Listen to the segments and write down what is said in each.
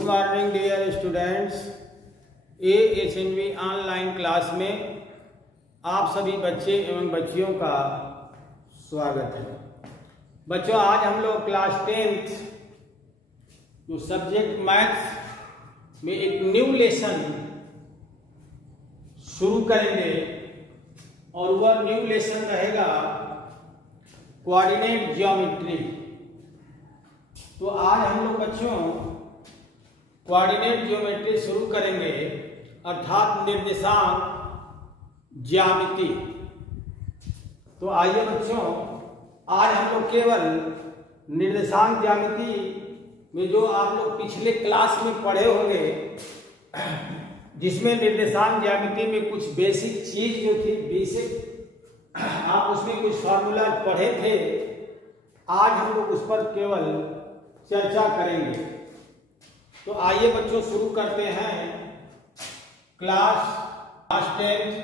Good morning dear students. AHNV online class में आप सभी बच्चे एवं बच्चियों का स्वागत है। बच्चों, आज हम लोग क्लास 10th जो सब्जेक्ट मैथ्स में एक न्यू लेसन शुरू करेंगे और वह न्यू लेसन रहेगा कोऑर्डिनेट ज्योमेट्री। तो आज हम लोग बच्चों कोऑर्डिनेट ज्योमेट्री शुरू करेंगे, अर्थात निर्देशांक ज्यामिति। तो आइए बच्चों, आज हम लोग केवल निर्देशांक ज्यामिति में जो आप लोग पिछले क्लास में पढ़े होंगे, जिसमें निर्देशांक ज्यामिति में कुछ बेसिक चीज जो थी, बेसिक आप उसमें कुछ फॉर्मूला पढ़े थे, आज हम लोग उस पर केवल चर्चा करेंगे। तो आइए बच्चों शुरू करते हैं क्लास 10th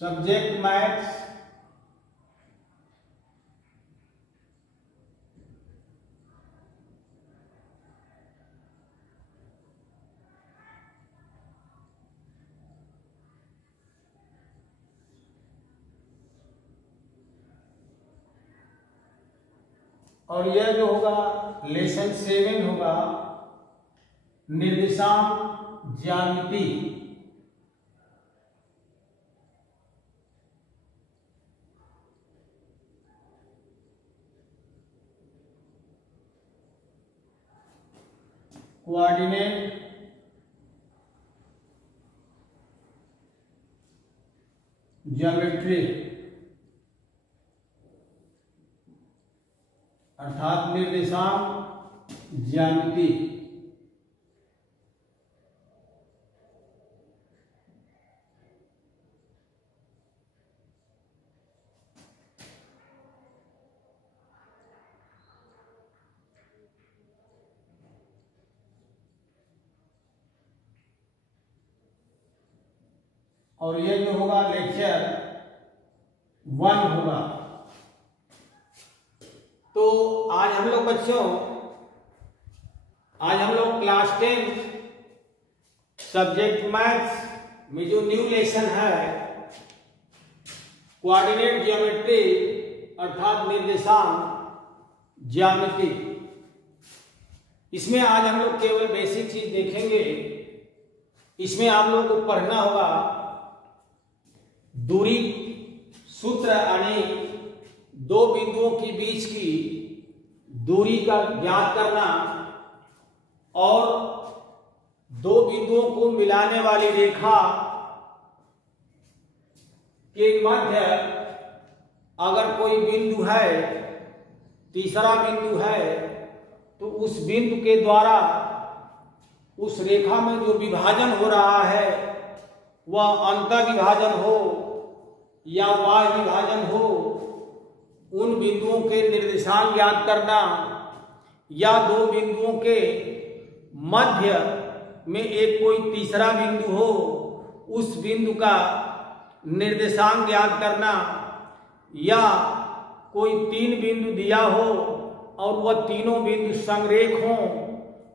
सब्जेक्ट मैथ्स और यह जो होगा लेसन 7 होगा निर्देशांक ज्यामिति। कोऑर्डिनेट ज्योमेट्री अर्थात निर्देशांक ज्यामिति। और ये जो होगा लेक्चर 1 होगा। तो आज हम लोग बच्चों, आज हम लोग क्लास 10 सब्जेक्ट मैथ्स में जो न्यू लेसन है कोऑर्डिनेट ज्योमेट्री अर्थात निर्देशांक ज्यामिति, इसमें आज हम लोग केवल बेसिक चीज देखेंगे। इसमें आप लोगों को पढ़ना होगा दूरी सूत्र, यानी दो बिंदुओं के बीच की दूरी का ज्ञात करना और दो बिंदुओं को मिलाने वाली रेखा के मध्य अगर कोई बिंदु है, तीसरा बिंदु है, तो उस बिंदु के द्वारा उस रेखा में जो विभाजन हो रहा है वह अंतर विभाजन हो या बाह्य विभाजन हो, उन बिंदुओं के निर्देशांक ज्ञात करना, या दो बिंदुओं के मध्य में एक कोई तीसरा बिंदु हो, उस बिंदु का निर्देशांक ज्ञात करना, या कोई 3 बिंदु दिया हो और वह तीनों बिंदु संरेख हों,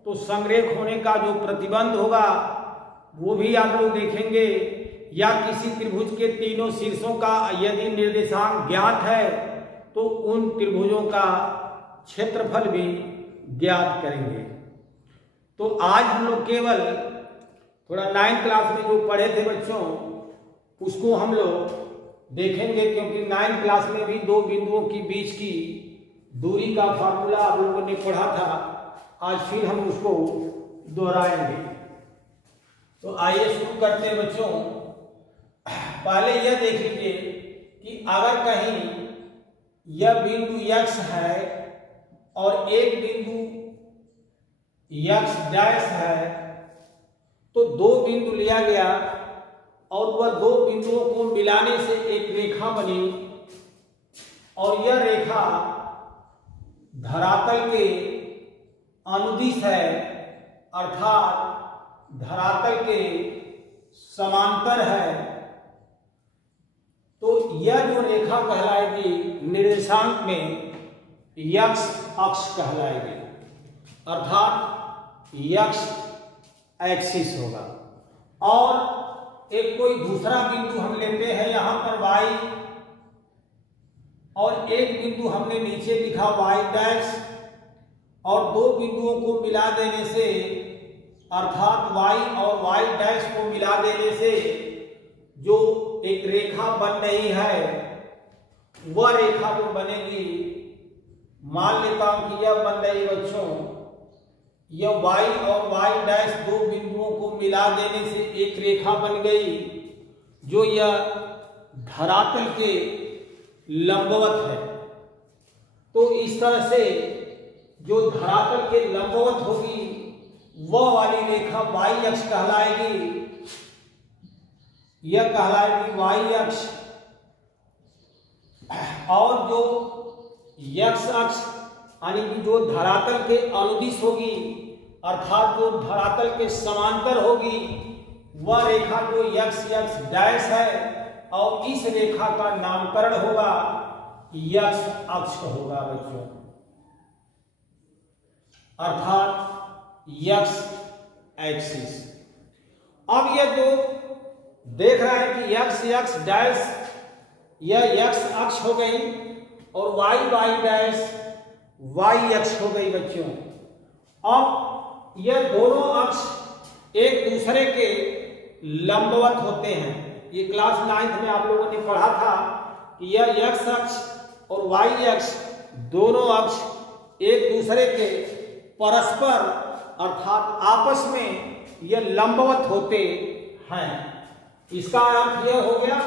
तो संरेख होने का जो प्रतिबंध होगा वो भी आप लोग देखेंगे। या किसी त्रिभुज के तीनों शीर्षों का यदि निर्देशांक ज्ञात है तो उन त्रिभुजों का क्षेत्रफल भी ज्ञात करेंगे। तो आज हम लोग केवल थोड़ा 9th क्लास में जो पढ़े थे बच्चों उसको हम लोग देखेंगे, क्योंकि 9th क्लास में भी दो बिंदुओं के बीच की दूरी का फॉर्मूला आप लोगों ने पढ़ा था। आज फिर हम उसको दोहराएंगे। तो आइए शुरू करते हैं बच्चों। पहले यह देख लीजिए कि अगर कहीं यह बिंदु x है और एक बिंदु x डैश है, तो दो बिंदु लिया गया और वह दो बिंदुओं को मिलाने से एक रेखा बनी और यह रेखा धरातल के अनुदिश है, अर्थात धरातल के समांतर है तो यह जो रेखा कहलाएगी निर्देशांक में यक्ष अक्ष कहलाएगी, अर्थात यक्ष एक्सिस होगा। और एक कोई दूसरा बिंदु हम लेते हैं यहां पर y, और एक बिंदु हमने नीचे लिखा y डैश, और दो बिंदुओं को मिला देने से अर्थात y और y डैश को मिला देने से जो एक रेखा बन रही है वह रेखा जो बनेगी, मान लेता हूं कि यह बन रही बच्चों, यह y और y डैश दो बिंदुओं को मिला देने से एक रेखा बन गई जो यह धरातल के लंबवत है। तो इस तरह से जो धरातल के लंबवत होगी वह वाली रेखा y अक्ष कहलाएगी, यह कहलाएगी y अक्ष। और जो x अक्ष यानी कि जो धरातल के अनुदिश होगी अर्थात जो धरातल के समांतर होगी वह रेखा जो x डैश है, और इस रेखा का नामकरण होगा यक्ष अक्ष होगा बच्चों, अर्थात यक्ष एक्सिस। अब यह जो देख रहा है कि यक्ष डैश यह यक्ष अक्ष हो गई और y डैश y अक्ष हो गई बच्चों। अब यह दोनों अक्ष एक दूसरे के लंबवत होते हैं। ये क्लास 9th में आप लोगों ने पढ़ा था कि यह x अक्ष और y अक्ष दोनों अक्ष एक दूसरे के परस्पर अर्थात आपस में यह लंबवत होते हैं। इसका अर्थ यह हो गया,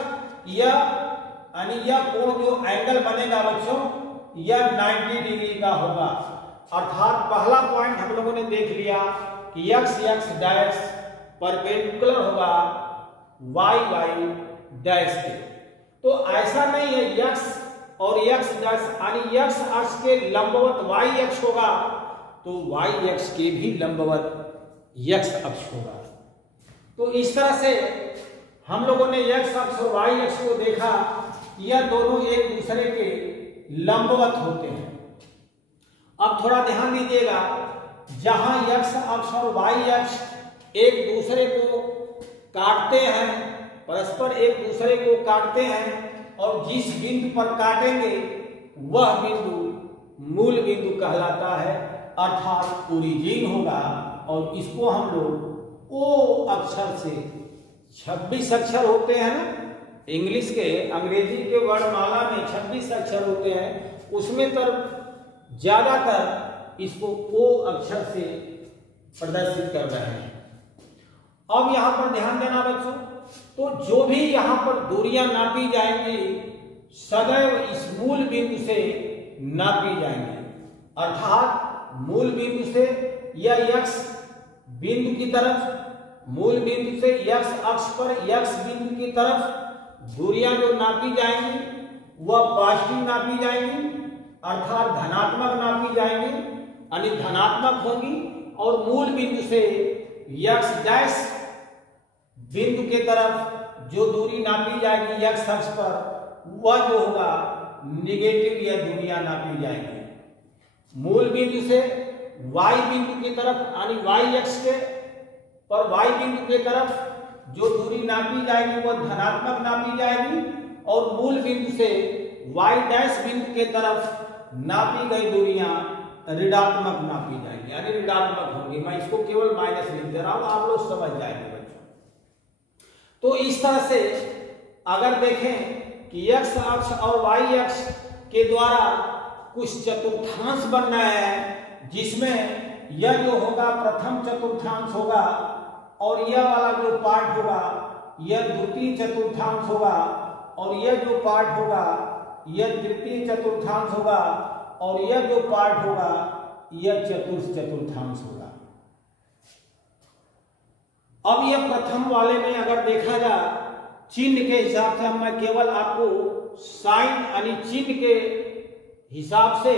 यह कोण जो एंगल बनेगा बच्चों यह 90 डिग्री का होगा। अर्थात पहला पॉइंट हम लोगों ने देख लिया कि यक्ष डैश परपेंडिकुलर होगा y डैश के। तो ऐसा नहीं है यक्ष और यक्ष डैश यानी यक्ष अक्ष के लंबवत y अक्ष होगा तो y अक्ष के भी लंबवत यक्ष अक्ष होगा। तो इस तरह से हम लोगों ने यक्ष अक्ष और y अक्ष को देखा, यह दोनों एक दूसरे के लंबवत होते हैं। अब थोड़ा ध्यान दीजिएगा, जहां यक्ष अक्ष और y अक्ष एक दूसरे को काटते हैं, परस्पर एक दूसरे को काटते हैं, और जिस बिंदु पर काटेंगे वह बिंदु मूल बिंदु कहलाता है, अर्थात ओरिजिन होगा। और इसको हम लोग ओ अक्षर से 26 अक्षर होते हैं ना, इंग्लिश के अंग्रेजी के वर्णमाला में 26 अक्षर होते हैं, उसमें तर ज्यादातर इसको ओ अक्षर से प्रदर्शित कर रहे हैं। अब यहां पर ध्यान देना बच्चों, तो जो भी यहां पर दूरियां नापी जाएंगी सदैव इस मूल बिंदु से नापी जाएंगी, अर्थात मूल बिंदु से या यक्ष बिंदु की तरफ, मूल बिंदु से यक्ष अक्ष पर यक्ष बिंदु की तरफ दूरियां जो नापी जाएंगी वह पॉजिटिव नापी जाएंगी, अर्थात धनात्मक नापी जाएंगी, यानी धनात्मक होगी। और मूल बिंदु से यक्ष डैश बिंदु के तरफ जो दूरी नापी जाएगी यक्ष अक्ष पर वह जो होगा निगेटिव या दूरियां नापी जाएंगी। मूल बिंदु से y बिंदु की तरफ यानी y अक्ष के पर y बिंदु की तरफ जो दूरी नापी जाएगी वह धनात्मक नापी जाएगी, और मूल बिंदु से y डैश बिंदु के तरफ नापी गई दूरियां ऋणात्मक नापी जाएंगी, यानी ऋणात्मक होंगी। मैं इसको केवल माइनस लिख दे रहा हूं, आप लोग समझ जाएंगे बच्चों। तो इस तरह से अगर देखें कि x अक्ष और y अक्ष के द्वारा कुछ चतुर्थांश बनना है, जिसमें यह जो होगा प्रथम चतुर्थांश होगा और यह वाला जो पार्ट होगा यह द्वितीय चतुर्थांश होगा, और यह जो पार्ट होगा यह तृतीय चतुर्थांश होगा, और यह जो पार्ट होगा यह चतुर्थ चतुर्थांश होगा। अब यह प्रथम वाले में अगर देखा जाए चिन्ह के हिसाब से, मैं केवल आपको साइन यानी चिन्ह के हिसाब से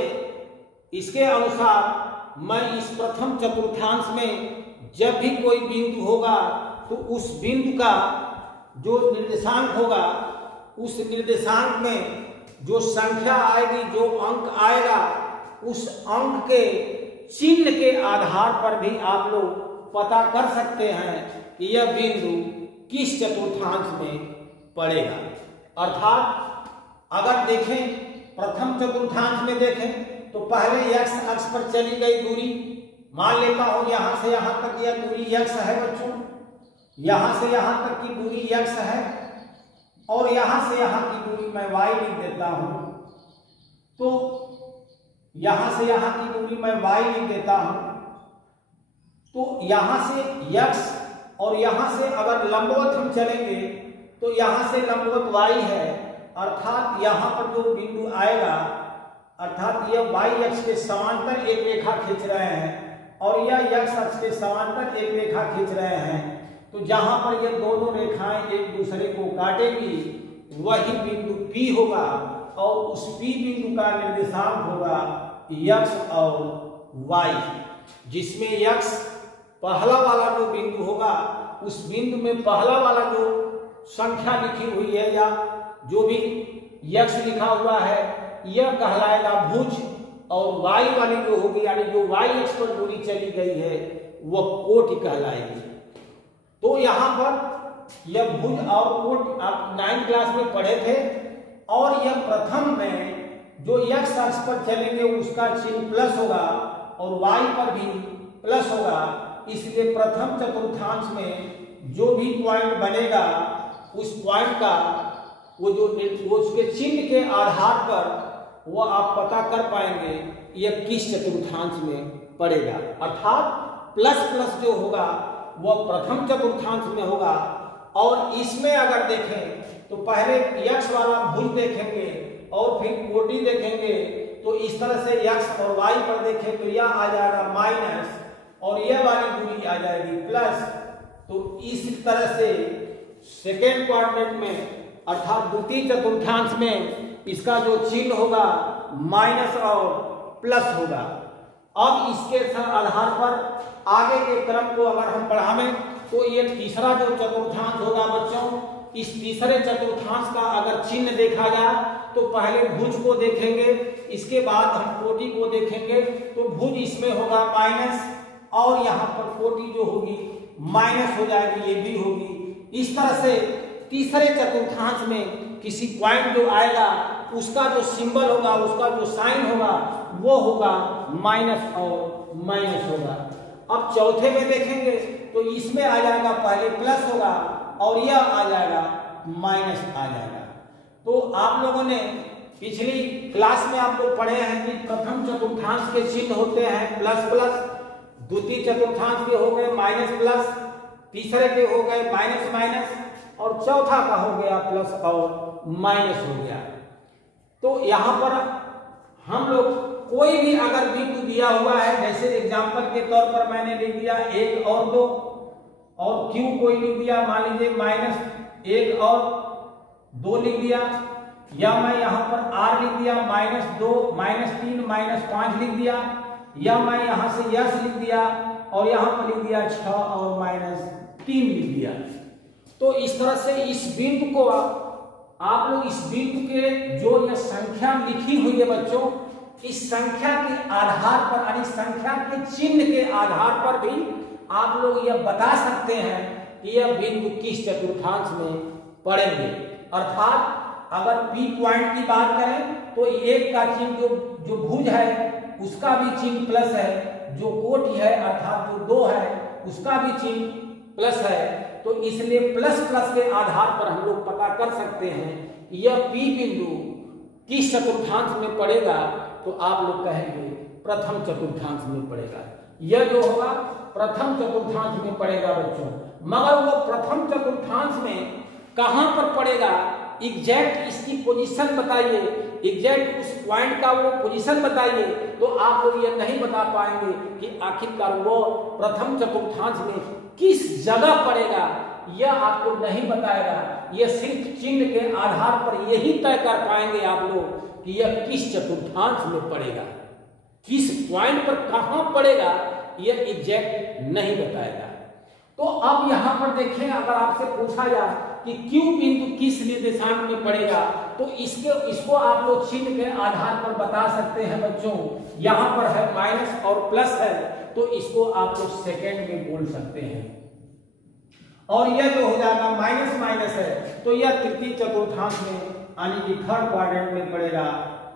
इसके अनुसार मैं इस प्रथम चतुर्थांश में जब भी कोई बिंदु होगा तो उस बिंदु का जो निर्देशांक होगा, उस निर्देशांक में जो संख्या आएगी, जो अंक आएगा, उस अंक के चिन्ह के आधार पर भी आप लोग पता कर सकते हैं कि यह बिंदु किस चतुर्थांश में पड़ेगा। अर्थात अगर देखें प्रथम चतुर्थांश में देखें तो पहले x अक्ष पर चली गई दूरी, मान लेता हूं यहां से यहां तक यह दूरी x है बच्चों, यहां से यहां तक की दूरी x है और यहां से यहां की दूरी मैं y लिख देता हूं। तो यहां से यहां की दूरी मैं y लिख देता हूं। तो यहां से x और यहां से अगर लंबवत हम चलेंगे तो यहां से लंबवत y है, अर्थात यहां पर जो बिंदु आएगा, अर्थात यह y अक्ष के समांतर एक रेखा खींच रहे हैं और यह x अक्ष के समांतर एक रेखा खींच रहे हैं। तो जहां पर ये दोनों रेखाएं एक दूसरे को काटेंगी वही बिंदु P होगा और उस P बिंदु का निर्देशांक होगा x और y, जिसमें x पहला वाला जो बिंदु होगा, उस बिंदु में पहला वाला जो संख्या लिखी हुई है या जो भी x लिखा हुआ है यह कहलाएगा भुज, और y वाली जो होगी यानी जो y अक्ष पर दूरी चली गई है वह कोटि कहलाएगी। तो यहाँ पर यह भुज और कोटि आप 9th क्लास में पढ़े थे, और यह प्रथम में जो x अक्ष पर चलेंगे उसका चिन्ह प्लस होगा और y पर भी प्लस होगा। इसलिए प्रथम चतुर्थांश में जो भी पॉइंट बनेगा उस पॉइंट का वो उसके चिन्ह के आधार पर वो आप पता कर पाएंगे यह किस चतुर्थांश में पड़ेगा। अर्थात प्लस प्लस जो होगा वह प्रथम चतुर्थांश में होगा। और इसमें अगर देखें तो पहले x वाला भुज देखेंगे और फिर कोटि देखेंगे, तो इस तरह से x और y पर देखें तो यह आ जाएगा माइनस और यह वाली दूरी आ जाएगी प्लस। तो इस तरह से सेकेंड क्वाड्रेंट में अर्थात द्वितीय चतुर्थांश में इसका जो चिन्ह होगा माइनस और प्लस होगा। अब इसके आधार पर आगे के क्रम को अगर हम बढ़ावें तो ये तीसरा जो चतुर्थांश होगा बच्चों, इस तीसरे चतुर्थांश का अगर चिन्ह देखा जाए तो पहले भुज को देखेंगे, इसके बाद हम कोटि को देखेंगे। तो भुज इसमें होगा माइनस और यहाँ पर कोटि जो होगी माइनस हो जाएगी, ये भी होगी। इस तरह से तीसरे चतुर्थांश में किसी पॉइंट जो आएगा उसका जो सिंबल होगा, उसका जो साइन होगा वो होगा माइनस और माइनस होगा। अब चौथे में देखेंगे तो इसमें आ जाएगा पहले प्लस होगा और यह आ जाएगा माइनस आ जाएगा। तो आप लोगों ने पिछली क्लास में आप लोग पढ़े हैं कि प्रथम चतुर्थांश के चिन्ह होते हैं प्लस प्लस, द्वितीय चतुर्थांश के हो गए माइनस प्लस, तीसरे के हो गए माइनस माइनस और चौथा का हो गया प्लस और माइनस हो गया। तो यहाँ पर हम लोग कोई भी अगर बिंदु दिया हुआ है, जैसे एग्जांपल के तौर पर मैंने लिख दिया 1 और 2 और Q कोई लिख दिया, मान लीजिए -1 और 2 लिख दिया, या मैं यहाँ पर R लिख दिया -2 -3 -5 लिख दिया, या मैं यहाँ से यस लिख दिया और यहाँ पर लिख दिया 6 और -3 लिख दिया। तो इस तरह से इस बिंदु को आप लोग इस बिंदु के जो यह संख्या लिखी हुई है बच्चों, इस संख्या के आधार पर यानी संख्या के चिन्ह के आधार पर भी आप लोग यह बता सकते हैं कि यह बिंदु किस चतुर्थांश में पड़ेंगे। अर्थात अगर P पॉइंट की बात करें तो एक का चिन्ह जो भुज है उसका भी चिन्ह प्लस है, जो कोटि है अर्थात जो 2 है उसका भी चिन्ह प्लस है। तो इसलिए प्लस प्लस के आधार पर हम लोग पता कर सकते हैं कि यह P बिंदु किस चतुर्थांश में पड़ेगा। तो आप लोग कहेंगे प्रथम चतुर्थांश में पड़ेगा, यह जो होगा प्रथम चतुर्थांश में पड़ेगा बच्चों। मगर वो प्रथम चतुर्थांश में कहां पर पड़ेगा, एग्जैक्ट इसकी पोजीशन बताइए, एग्जैक्ट उस पॉइंट का वो पोजीशन बताइए, तो आप लोग ये नहीं बता पाएंगे कि आखिरकार वो प्रथम चतुर्थांश में किस जगह पड़ेगा, यह आपको नहीं बताएगा। यह सिर्फ चिन्ह के आधार पर यही तय कर पाएंगे आप लोग कि यह किस चतुर्थांश में पड़ेगा, किस पॉइंट पर कहां पड़ेगा, यह एग्जैक्ट नहीं बताएगा। तो अब यहां पर देखें, अगर आपसे पूछा जाए कि Q बिंदु किस निर्देशांक में पड़ेगा, तो इसको आप लोग चिन्ह के आधार पर बता सकते हैं बच्चों। यहां पर है माइनस और प्लस है, तो इसको आप लोग सेकेंड में बोल सकते हैं। और यह जो हो जाएगा माइनस माइनस है, तो यह तृतीय चतुर्थांश में यानी कि थर्ड क्वाड्रेंट में पड़ेगा,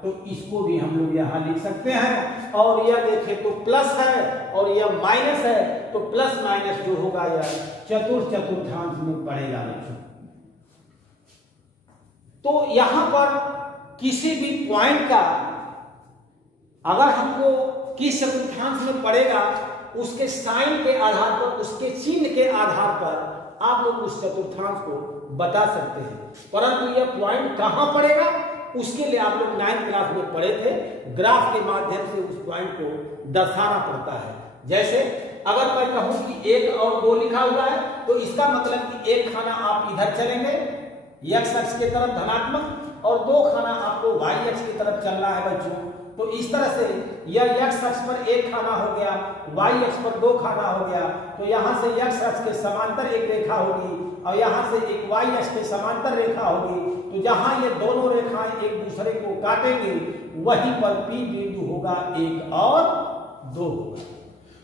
तो इसको भी हम लोग यहां लिख सकते हैं। और यह देखें तो प्लस है और यह माइनस है, तो प्लस माइनस जो होगा यह चतुर्थांश में पड़ेगा बच्चों। तो यहां पर किसी भी पॉइंट का अगर हमको किस चतुर्थांश में पड़ेगा, उसके साइन के आधार पर, उसके चिन्ह के आधार पर आप लोग उस चतुर्थांश को बता सकते हैं। परंतु यह पॉइंट कहां पड़ेगा, उसके लिए आप लोग 9th क्लास में पढ़े थे, ग्राफ के माध्यम से उस पॉइंट को दर्शाना पड़ता है। जैसे अगर मैं कहूं कि 1 और 2 लिखा हुआ है, तो इसका मतलब कि एक खाना आप इधर चलेंगे x अक्ष की तरफ धनात्मक, और 2 खाना आपको y अक्ष की तरफ चलना है बच्चों। तो इस तरह से यह x अक्ष पर 1 खाना हो गया, y अक्ष पर 2 खाना हो गया, तो यहां से x अक्ष के समांतर एक रेखा होगी और यहां से एक y अक्ष के समांतर रेखा होगी। तो जहां ये दोनों रेखाएं एक दूसरे को काटेंगे, वहीं पर P बिंदु होगा 1 और 2 होगा।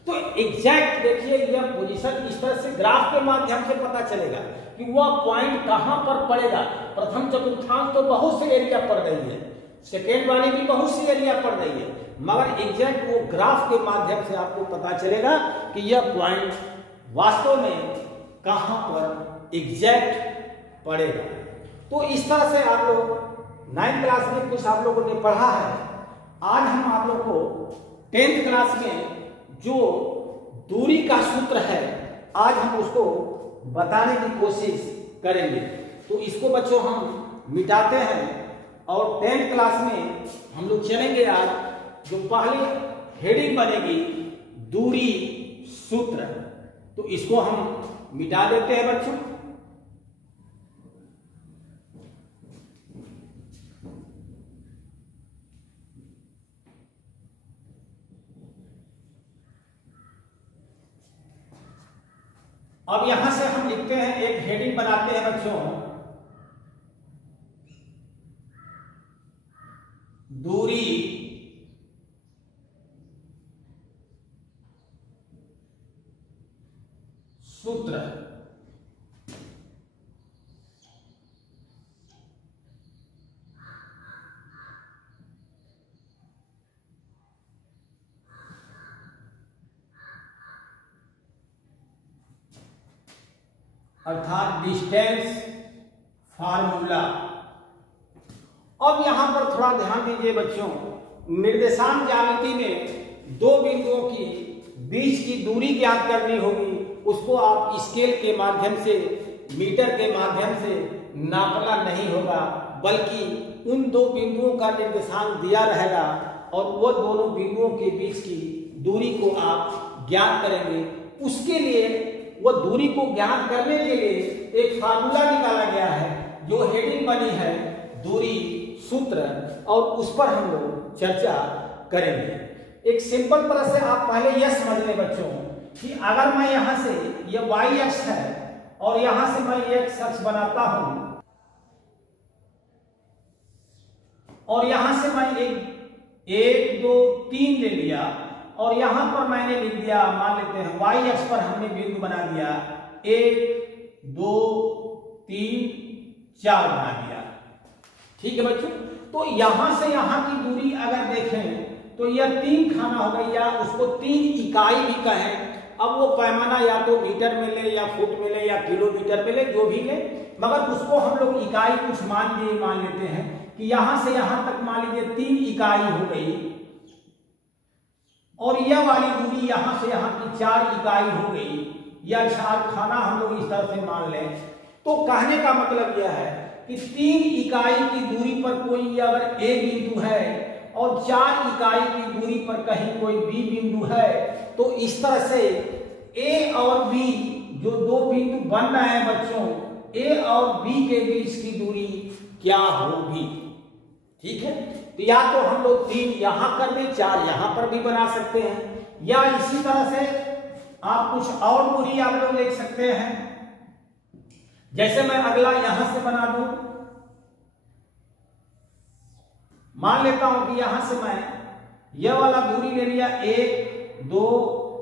तो एग्जैक्ट देखिए यह पोजीशन इस तरह से ग्राफ के माध्यम से पता चलेगा कि वह पॉइंट कहां पर पड़ेगा। प्रथम चतुर्थांश तो बहुत से एरिया पड़ रही है, सेकेंड वाली भी बहुत सी एरिया पड़ रही है, मगर एग्जैक्ट वो ग्राफ के माध्यम से आपको पता चलेगा कि यह पॉइंट वास्तव में कहां पर एग्जैक्ट पड़ेगा। तो इस तरह से आप लोग 9th क्लास में कुछ आप लोगों ने पढ़ा है। आज हम आप लोग को 10th क्लास में जो दूरी का सूत्र है, आज हम उसको बताने की कोशिश करेंगे। तो इसको बच्चों हम मिटाते हैं और 10th क्लास में हम लोग चलेंगे। आज जो पहली हेडिंग बनेगी दूरी सूत्र, तो इसको हम मिटा देते हैं बच्चों। अब यहां से हम लिखते हैं, एक हेडिंग बनाते हैं बच्चों, दूरी सूत्र। अर्थात डिस्टेंस फार्मूला। अब यहां पर थोड़ा ध्यान दीजिए बच्चों, निर्देशांक ज्यामिति में दो बिंदुओं की बीच की दूरी ज्ञात करनी होगी। उसको आप स्केल के माध्यम से, मीटर के माध्यम से नापना नहीं होगा, बल्कि उन दो बिंदुओं का निर्देशांक दिया रहेगा और वो दोनों बिंदुओं के बीच की दूरी को आप ज्ञात करेंगे। उसके लिए वो दूरी को ज्ञात करने के लिए एक फार्मूला निकाला गया है, जो हेडिंग बनी है दूरी सूत्र, और उस पर हम लोग चर्चा करेंगे। एक सिंपल तरह से आप पहले यह समझ लें बच्चों कि अगर मैं यहां से यह y अक्ष है और यहां से मैं x अक्ष बनाता हूं और यहां से मैं एक 2 3 ले लिया और यहां पर मैंने लिख दिया, मान लेते हैं y अक्ष पर हमने बिंदु बना दिया 1 2 3 4 बना दिया। ठीक है बच्चों, तो यहां से यहां की दूरी अगर देखें तो यह 3 खाना हो गई, या उसको 3 इकाई भी कहें। अब वो पैमाना या तो मीटर में ले या फुट में ले या किलोमीटर में ले, जो भी ले, मगर उसको हम लोग इकाई कुछ मान लेते हैं कि यहां से यहां तक मान लीजिए 3 इकाई हो गई, और यह वाली दूरी यहां से यहां की 4 इकाई हो गई, या 4 खाना हम लोग इस तरह से मान लें। तो कहने का मतलब यह है कि 3 इकाई की दूरी पर कोई अगर A बिंदु है और 4 इकाई की दूरी पर कहीं कोई B बिंदु है, तो इस तरह से A और B जो दो बिंदु बन रहे हैं बच्चों, A और B के बीच की दूरी क्या होगी। ठीक है, तो या तो हम लोग 3 यहां कर दें, 4 यहां पर भी बना सकते हैं, या इसी तरह से आप कुछ और दूरी आप लोग लिख सकते हैं। जैसे मैं अगला यहां से बना दूं, मान लेता हूं कि यहां से मैं यह वाला दूरी ले लिया, 1 2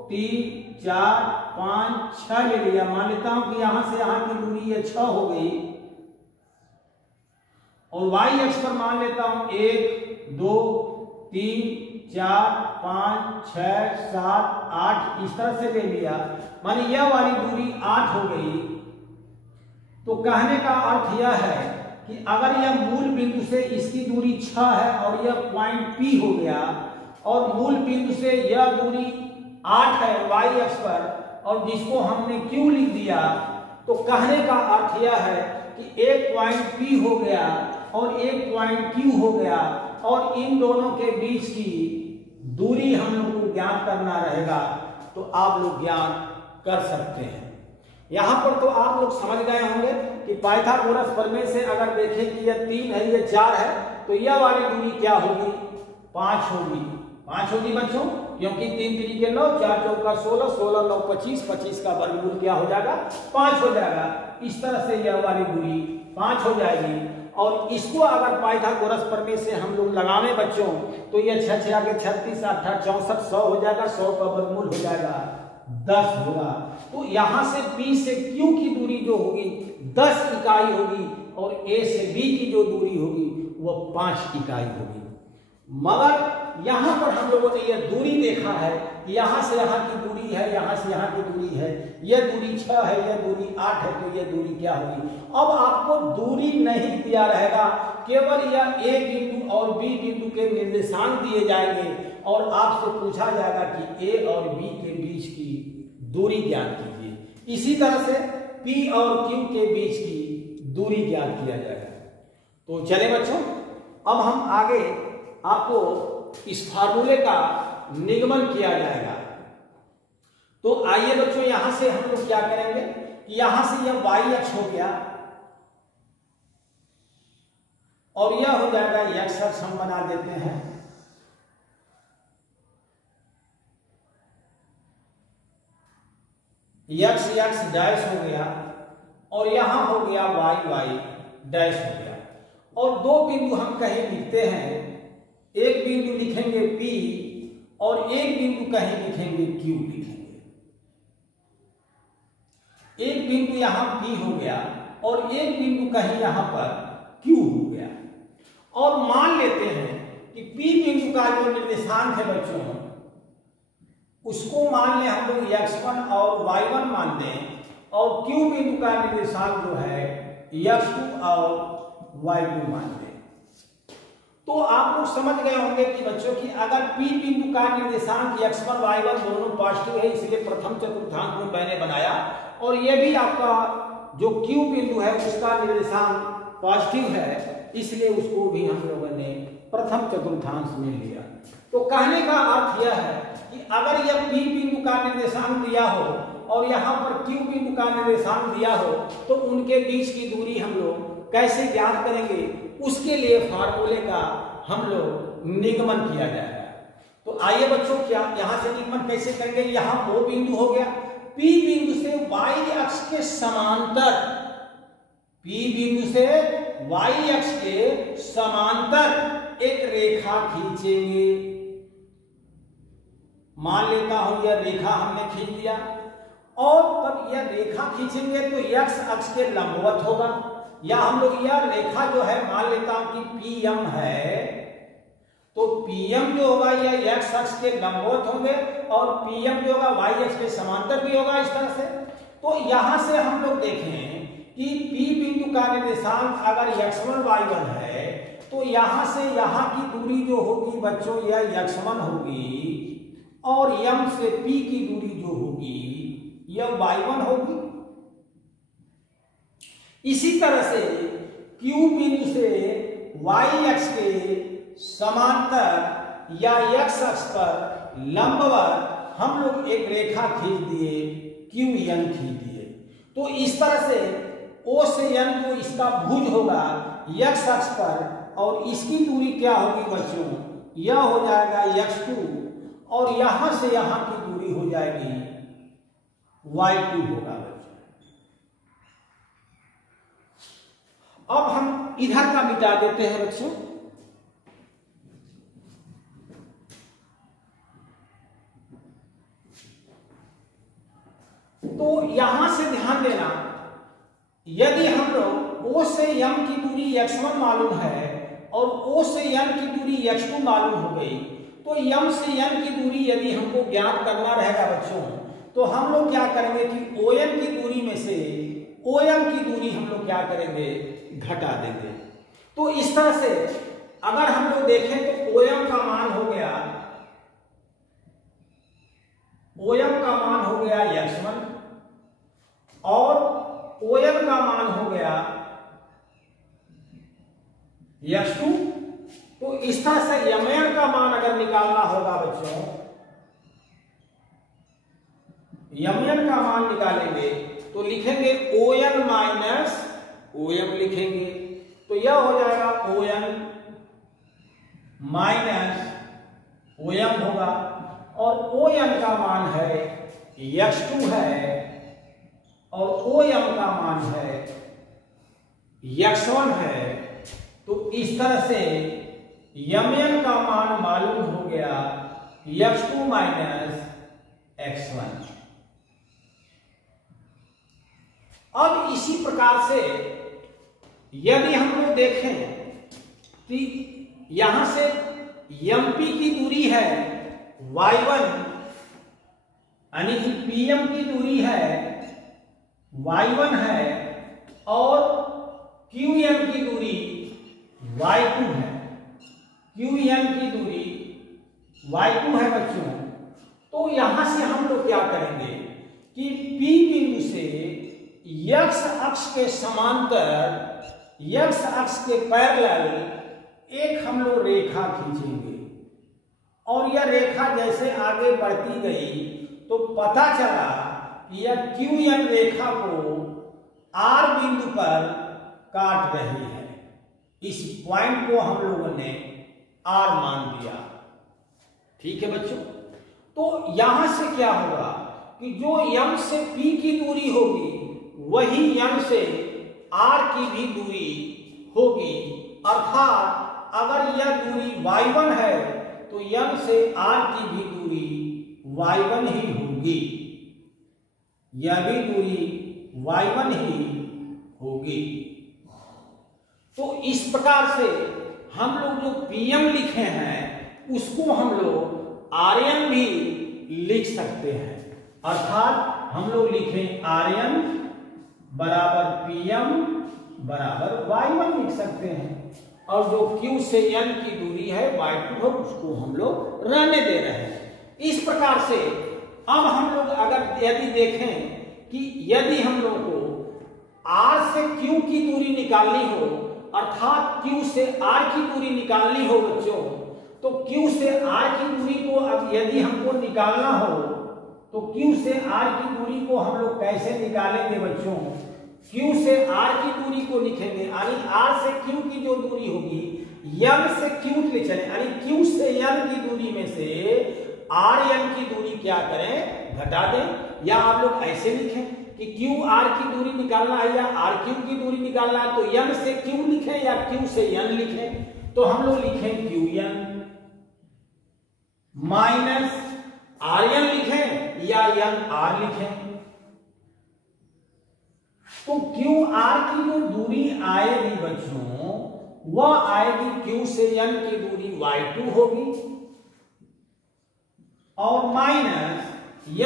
3 4 5 6 ले लिया। मान लेता हूं कि यहां से यहां की दूरी ये 6 हो गई, और y अक्ष पर मान लेता हूं 1 2 3 4 5 6 7 8 इस तरह से ले लिया। माने यह वाली दूरी 8 हो गई। तो कहने का अर्थ यह है कि अगर यह मूल बिंदु से इसकी दूरी 6 है और यह पॉइंट P हो गया, और मूल बिंदु से यह दूरी 8 है y अक्ष पर, और जिसको हमने Q लिख दिया, तो कहने का अर्थ यह है कि एक पॉइंट P हो गया और एक पॉइंट Q हो गया, और इन दोनों के बीच की दूरी हम लोग को ज्ञात करना रहेगा। तो आप लोग ज्ञात कर सकते हैं। यहां पर तो आप लोग समझ गए होंगे कि पाइथागोरस प्रमेय से अगर देखें कि यह 3 है यह 4 है, तो यह वाली दूरी क्या होगी, 5 होगी। 5 होगी बच्चों, क्योंकि 3 3 के 9, 4 चौका 16, 16 9 25, 25 का वर्गमूल क्या हो जाएगा, 5 हो जाएगा। इस तरह से यह वाली दूरी 5 हो जाएगी। और इसको अगर पाइथागोरस प्रमेय से हम लोग लगावे बच्चों, तो यह 6 6 के 36 8 64 100 हो जाएगा। 100 का वर्गमूल हो जाएगा 10 होगा। तो यहां से P से Q की दूरी जो होगी 10 इकाई होगी, और A से B की जो दूरी होगी वह 5 इकाई होगी। मगर यहां पर हम लोगों ने यह दूरी देखा है कि यहां से यहां की दूरी है, यहां से यहां की दूरी है, यह दूरी 6 है, यह दूरी 8 है, तो यह दूरी क्या होगी। अब आपको दूरी नहीं दिया रहेगा, केवल यह A बिंदु और B बिंदु के निर्देशांक दिए जाएंगे, और आपसे पूछा जाएगा कि A और B के बीच की दूरी ज्ञात कीजिए। इसी तरह से P और Q के बीच की दूरी ज्ञात किया जाएगा। तो चले बच्चों, अब हम आगे आपको इस फार्मूले का निगमन किया जाएगा। तो आइए बच्चों, यहां से हम लोग क्या करेंगे कि यहां से यह y अक्ष हो गया, और यह हो जाएगा x अक्ष। हम बना देते हैं x x डैश हो गया, और यहां हो गया y y डैश हो गया। और दो बिंदु हम कहीं लिखते हैं, एक बिंदु लिखेंगे P और एक बिंदु कहीं लिखेंगे Q लिखेंगे। एक बिंदु यहां P हो गया और एक बिंदु कहीं यहां पर Q हो गया। और मान लेते हैं कि P बिंदु का जो निर्देशांक है बच्चों, उसको मान लें हम लोग x1 और y1 मान दें, और Q बिंदु का निर्देशांक जो है x2 और y2 मान दें। तो आप लोग समझ गए होंगे कि बच्चों की अगर P बिंदु का निर्देशांक x1 y1 दोनों पॉजिटिव है, इसलिए प्रथम चतुर्थांश में मैंने बनाया, और यह भी आपका जो Q बिंदु है उसका निर्देशांक पॉजिटिव है, इसलिए उसको भी हम लोगों ने प्रथम चतुर्थांश में लिया। तो कहने का अर्थ यह है कि अगर यह P बिंदु का निर्देशांक दिया हो और यहाँ पर Q बिंदु का निर्देशांक दिया हो, तो उनके बीच की दूरी हम लोग कैसे ज्ञात करेंगे, उसके लिए फार्मूले का हम लोग निगमन किया जाएगा। तो आइए बच्चों, क्या यहां से निगमन कैसे करेंगे। यहां O बिंदु हो गया, P बिंदु से y अक्ष के समांतर, P बिंदु से y अक्ष के समांतर एक रेखा खींचेंगे। मान लेता हूं यह रेखा हमने खींच दिया, और तब यह रेखा खींचेंगे तो x अक्ष के लंबवत होगा, या हम लोग यह रेखा जो है मान लेता हूं कि PM है, तो PM जो होगा यह x अक्ष के लंबवत होंगे, और PM जो होगा y अक्ष के समांतर भी होगा। इस तरह से तो यहां से हम लोग देखें कि P बिंदु का निर्देशांक अगर x1 y1 है, तो यहां से यहां की दूरी जो होगी बच्चों यह x1 होगी, और M से P की दूरी जो होगी यह y1 होगी। इसी तरह से Q बिंदु से y अक्ष के समांतर या x अक्ष पर लंबवत हम लोग एक रेखा खींच दिए, QN खींच दिए। तो इस तरह से O से N जो इसका भुज होगा x अक्ष पर, और इसकी दूरी क्या होगी बच्चों, यह हो जाएगा x2, और यहां से यहां की दूरी हो जाएगी y2 होगा बच्चों। अब हम इधर का मिटा देते हैं बच्चों। तो यहां से ध्यान देना, यदि हम लोग O से m की दूरी x1 मालूम है और O से n की दूरी x2 मालूम हो गई, तो m से n की दूरी यदि हमको ज्ञात करना रहेगा बच्चों, तो हम लोग क्या करेंगे कि ON की दूरी में से OM की दूरी हम लोग क्या करेंगे, घटा देंगे। तो इस तरह से अगर हम लोग देखें तो OM का मान हो गया x1 और ON का मान हो गया x2। तो इस तरह से mn का मान अगर निकालना होगा बच्चों, mn का मान निकालेंगे तो लिखेंगे ON माइनस OM लिखेंगे, तो यह हो जाएगा ON माइनस OM होगा, और ON का मान है x2 है और OM का मान है x1 है। तो इस तरह से mn का मान मालूम हो गया x2 माइनस x1। अब इसी प्रकार से यदि हम लोग देखें कि यहां से MP की दूरी है y1, यानी कि PM की दूरी है y1 है और QM की दूरी y2 है, QM की दूरी y2 है बच्चों। तो यहां से हम लोग क्या करेंगे कि P बिंदु से x अक्ष के समांतर, x अक्ष के पैरेलल एक हम लोग रेखा खींचेंगे, और यह रेखा जैसे आगे बढ़ती गई तो पता चला कि यह QN रेखा को R बिंदु पर काट रही है। इस पॉइंट को हम लोगों ने R मान दिया। ठीक है बच्चों। तो यहां से क्या होगा कि जो M से P की दूरी होगी वही M से R की भी दूरी होगी, अर्थात अगर यह दूरी y1 है तो M से R की भी दूरी y1 ही होगी, यह भी दूरी y1 ही होगी। तो इस प्रकार से हम लोग जो PM लिखे हैं उसको हम लोग RN भी लिख सकते हैं, अर्थात हम लोग लिखें RN बराबर PM बराबर y1 लिख सकते हैं, और जो Q से N की दूरी है y2 है उसको हम लोग रहने दे रहे हैं। इस प्रकार से अब हम लोग अगर यदि देखें कि यदि हम लोग को R से Q की दूरी निकालनी हो, अर्थात Q से R की दूरी निकालनी हो बच्चों, तो Q से R की दूरी को अब यदि हमको निकालना हो तो Q से R की दूरी को हम लोग कैसे निकालेंगे बच्चों? Q से R की दूरी को लिखेंगे, यानी R से Q की जो दूरी होगी M से Q ले चले, यानी Q से N की दूरी में से RN की दूरी क्या करें, घटा दें। या आप लोग ऐसे लिखें कि QR की दूरी निकालना है या RQ की दूरी निकालना है तो M से Q लिखें या Q से N लिखें। तो हम लोग लिखें QN माइनस RN लिखें या NR लिखें। तो QR की जो दूरी आएगी बच्चों वह आएगी Q से N की दूरी y2 होगी, और माइनस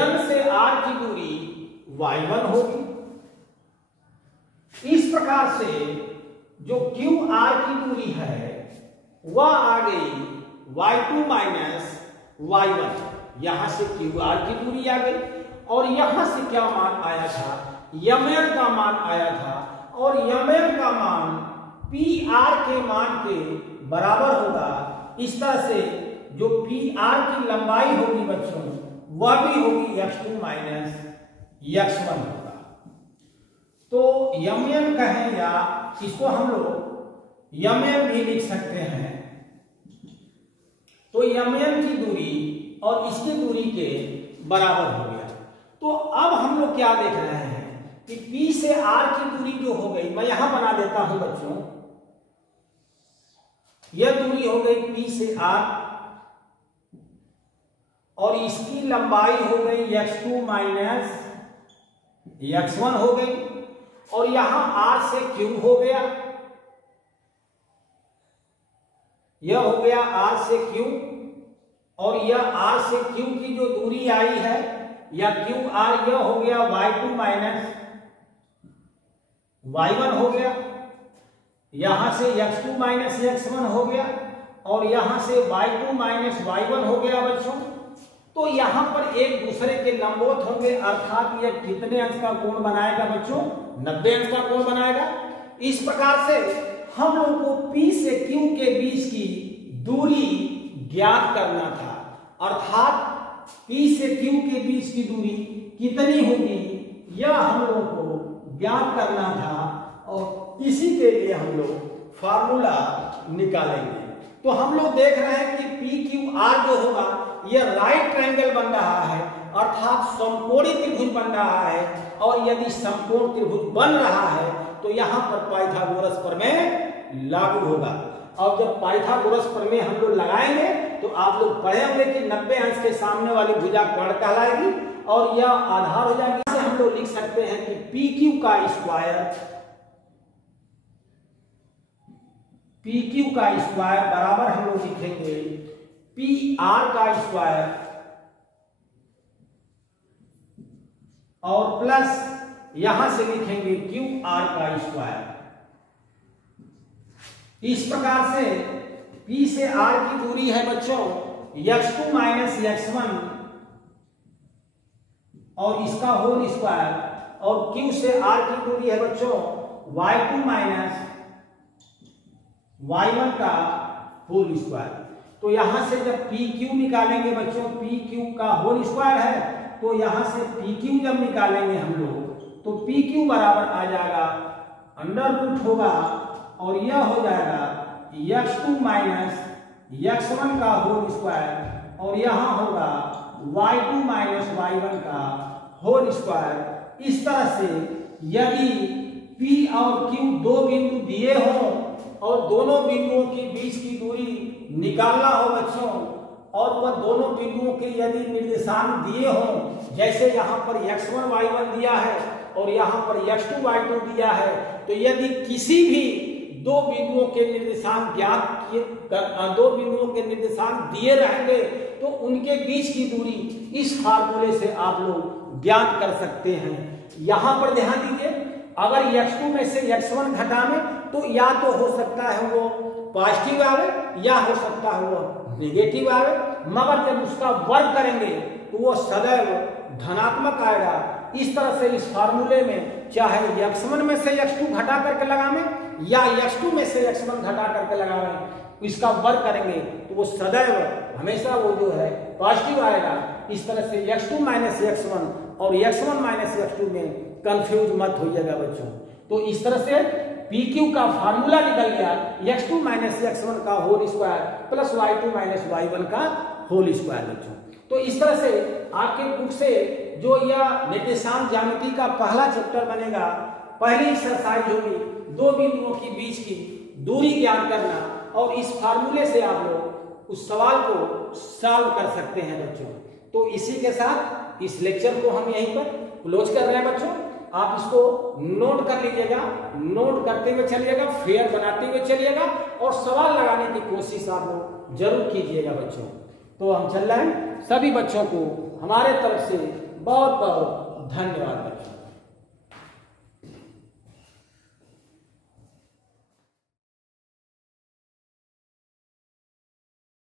N से R की दूरी y1 होगी। इस प्रकार से जो QR की दूरी है वह आ गई y2 माइनस y1, यहां से QR की दूरी आ गई, और यहां से क्या मान आया था, mn का मान आया था, और mn का मान PR के मान के बराबर होगा। इस तरह से जो PR की लंबाई होगी बच्चों वह भी होगी x2 माइनस x1 होगा। तो mn कहें या इसको हम लोग mn भी लिख सकते हैं। तो mn की दूरी और इसकी दूरी के बराबर हो गया। तो अब हम लोग क्या देख रहे हैं कि P से R की दूरी जो हो गई, मैं यहां बना देता हूं बच्चों, यह दूरी हो गई P से R और इसकी लंबाई हो गई x2 माइनस x1 हो गई और यहां R से Q हो गया, यह हो गया R से Q और यह R से Q की जो दूरी आई है या QR, यह हो गया y2 माइनस y1 हो गया, यहां से x2 माइनस x1 हो गया और यहां से y2 माइनस y1 हो गया बच्चों। तो यहां पर एक दूसरे के लंबवत होंगे, अर्थात यह कितने अंश का कोण बनाएगा बच्चों? 90 अंश का कोण बनाएगा। इस प्रकार से हम लोग को P से Q के बीच की दूरी ज्ञात करना था, अर्थात P से Q के बीच की दूरी कितनी होगी यह हम लोग को ज्ञात करना था और इसी के लिए हम लोग फार्मूला निकालेंगे। तो हम लोग देख रहे हैं कि PQR जो होगा यह राइट ट्रायंगल बन रहा है, अर्थात समकोणी त्रिभुज बन रहा है और यदि समकोण त्रिभुज बन रहा है तो यहां पर पाइथागोरस प्रमेय लागू होगा। और जब पाइथागोरस प्रमेय हम लोग लगाएंगे तो आप लोग पढ़े होंगे कि 90 अंश के सामने वाली भुजा कर्ण कहलाएगी और यह आधार हो जाएगी। इसे हम लोग लिख सकते हैं कि PQ का स्क्वायर बराबर हम लोग लिखेंगे PR का स्क्वायर और प्लस यहां से लिखेंगे QR का स्क्वायर। इस प्रकार से P से R की दूरी है बच्चों x2 माइनस x1 और इसका होल स्क्वायर और Q से R की दूरी है बच्चों y2 माइनस y1 का होल स्क्वायर। तो यहां से जब PQ निकालेंगे बच्चों, PQ का होल स्क्वायर है, तो यहां से PQ जब निकालेंगे हम लोग तो PQ बराबर आ जाएगा अंडर रूट होगा और यह हो जाएगा x2 माइनस x1 का होल स्क्वायर और यहां होगा y2 माइनस y1 का होल स्क्वायर। इस तरह से यदि P और Q दो बिंदु दिए हों और दोनों बिंदुओं के बीच की दूरी निकालना हो बच्चों और वह दोनों बिंदुओं के यदि निर्देशांक दिए हों, जैसे यहाँ पर x1 y1 दिया है और यहाँ पर x2 y2 दिया है, तो यदि किसी भी दो बिंदुओं के निर्देशांक ज्ञात किए, दो बिंदुओं के निर्देशांक दिए रहेंगे तो उनके बीच की दूरी इस फार्मूले से आप लोग ज्ञात कर सकते हैं। यहाँ पर ध्यान दीजिए, अगर x2 में से x1 घटावे तो या तो हो सकता है वो पॉजिटिव आवे या हो सकता है वो नेगेटिव आवे, मगर जब उसका वर्ग करेंगे तो वो सदैव धनात्मक आएगा। इस तरह से इस फार्मूले में चाहे x1 में से x2 घटा करके लगावें या x2 में से x1 घटा करके लगावें, इसका वर्ग करेंगे तो वो सदैव हमेशा वो जो है पॉजिटिव आएगा। इस तरह से x2 माइनस x1 और x1 माइनस x2 में कंफ्यूज मत होइएगा बच्चों। तो इस तरह से PQ का फार्मूला निकल गया x2 माइनस x1 का whole square plus y2 minus y1 का होल स्क्वायर बच्चों। तो इस तरह से आपके बुक से जो यह निर्देशांक ज्यामिति का पहला चैप्टर बनेगा, पहली एक्सरसाइज होगी दो बिंदुओं के बीच की दूरी ज्ञात करना और इस फार्मूले से आप लोग उस सवाल को सॉल्व कर सकते हैं बच्चों। तो इसी के साथ इस लेक्चर को हम यहीं पर क्लोज कर रहे हैं बच्चों। आप इसको नोट कर लीजिएगा, नोट करते हुए चलिएगा, फेयर बनाते हुए चलिएगा और सवाल लगाने की कोशिश आप लोग जरूर कीजिएगा बच्चों। तो हम चल रहे हैं, सभी बच्चों को हमारे तरफ से बहुत बहुत धन्यवाद बच्चों।